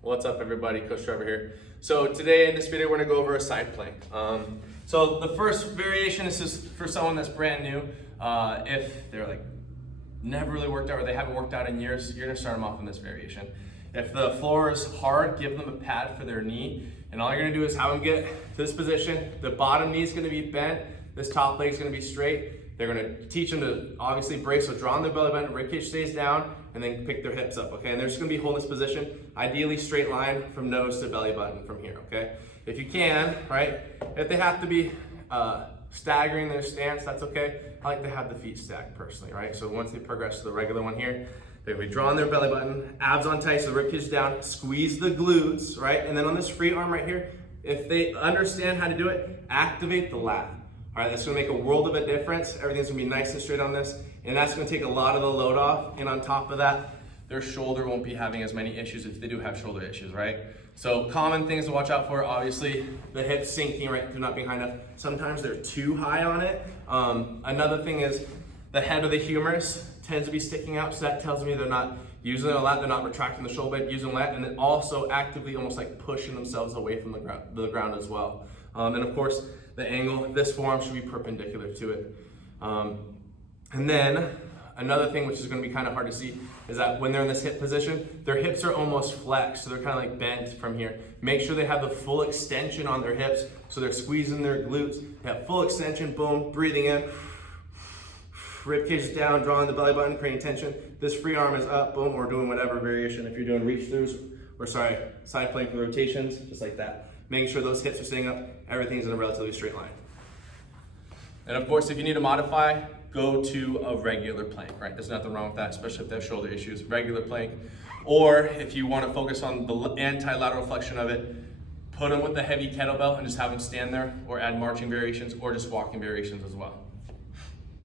What's up, everybody? Coach Trevor here. So today in this video, we're gonna go over a side plank. So the first variation, this is for someone that's brand new. If they're like never really worked out or they haven't worked out in years, you're gonna start them off in this variation. If the floor is hard, give them a pad for their knee. And all you're gonna do is have them get to this position. The bottom knee is gonna be bent. This top leg is gonna be straight. They're gonna teach them to obviously brace, so draw on their belly button, ribcage stays down, and then pick their hips up, okay? And they're just gonna be holding this position, ideally straight line from nose to belly button from here, okay? If you can, right? If they have to be staggering their stance, that's okay. I like to have the feet stacked personally, right? So once they progress to the regular one here, they're gonna be drawing their belly button, abs on tight, so the ribcage down, squeeze the glutes, right? And then on this free arm right here, if they understand how to do it, activate the lat. All right, that's gonna make a world of a difference. Everything's gonna be nice and straight on this, and that's gonna take a lot of the load off. And on top of that, their shoulder won't be having as many issues if they do have shoulder issues, right? So common things to watch out for, obviously, the hips sinking, right, through not being high enough. Sometimes they're too high on it. Another thing is the head of the humerus tends to be sticking out, so that tells me they're not using it a lot, they're not retracting the shoulder blade, using that, and then also actively almost like pushing themselves away from the ground as well. And of course, the angle, this forearm should be perpendicular to it. And then another thing which is gonna be kind of hard to see is that when they're in this hip position, their hips are almost flexed, so they're kind of like bent from here. Make sure they have the full extension on their hips, so they're squeezing their glutes. They have full extension, boom, breathing in. Rib cage is down, drawing the belly button, creating tension. This free arm is up, boom, or doing whatever variation. If you're doing reach throughs, or sorry, side plank rotations, just like that. Making sure those hips are staying up, everything's in a relatively straight line. And of course, if you need to modify, go to a regular plank, right? There's nothing wrong with that, especially if they have shoulder issues, regular plank. Or if you want to focus on the anti-lateral flexion of it, put them with the heavy kettlebell and just have them stand there, or add marching variations, or just walking variations as well.